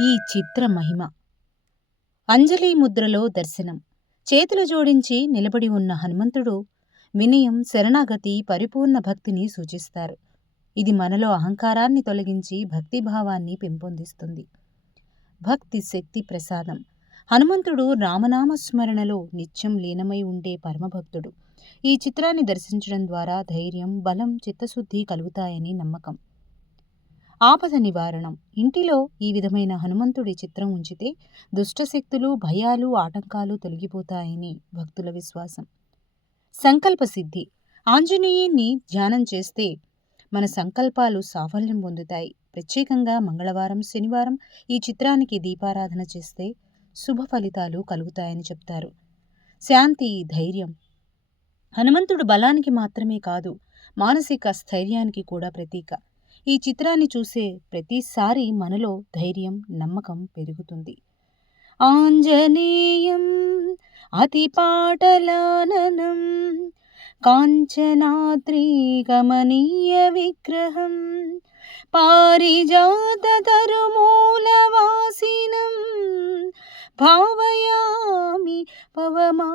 ఈ చిత్ర మహిమ. అంజలి ముద్రలో దర్శనం. చేతులు జోడించి నిలబడి ఉన్న హనుమంతుడు వినయం, శరణాగతి, పరిపూర్ణ భక్తిని సూచిస్తారు. ఇది మనలో అహంకారాన్ని తొలగించి భక్తిభావాన్ని పెంపొందిస్తుంది. భక్తి శక్తి ప్రసాదం. హనుమంతుడు రామనామ స్మరణలో నిత్యం లీనమై ఉండే పరమభక్తుడు. ఈ చిత్రాన్ని దర్శించడం ద్వారా ధైర్యం, బలం, చిత్తశుద్ధి కలుగుతాయని నమ్మకం. ఆపద నివారణం. ఇంటిలో ఈ విధమైన హనుమంతుడి చిత్రం ఉంచితే దుష్టశక్తులు, భయాలు, ఆటంకాలు తొలగిపోతాయని భక్తుల విశ్వాసం. సంకల్ప సిద్ధి. ఆంజనేయుణ్ణి ధ్యానం చేస్తే మన సంకల్పాలు సాఫల్యం పొందుతాయి. ప్రత్యేకంగా మంగళవారం, శనివారం ఈ చిత్రానికి దీపారాధన చేస్తే శుభ ఫలితాలు కలుగుతాయని చెప్తారు. శాంతి, ధైర్యం. హనుమంతుడు బలానికి మాత్రమే కాదు, మానసిక స్థైర్యానికి కూడా ప్రతీక. ఈ చిత్రాన్ని చూసే ప్రతిసారి మనలో ధైర్యం, నమ్మకం పెరుగుతుంది. ఆంజనేయం అతిపాటలాననం కాంచనాద్రి గమనీయ విగ్రహం పారిజాత తరుమూలవాసినం భావయామి పవమానసేవితం.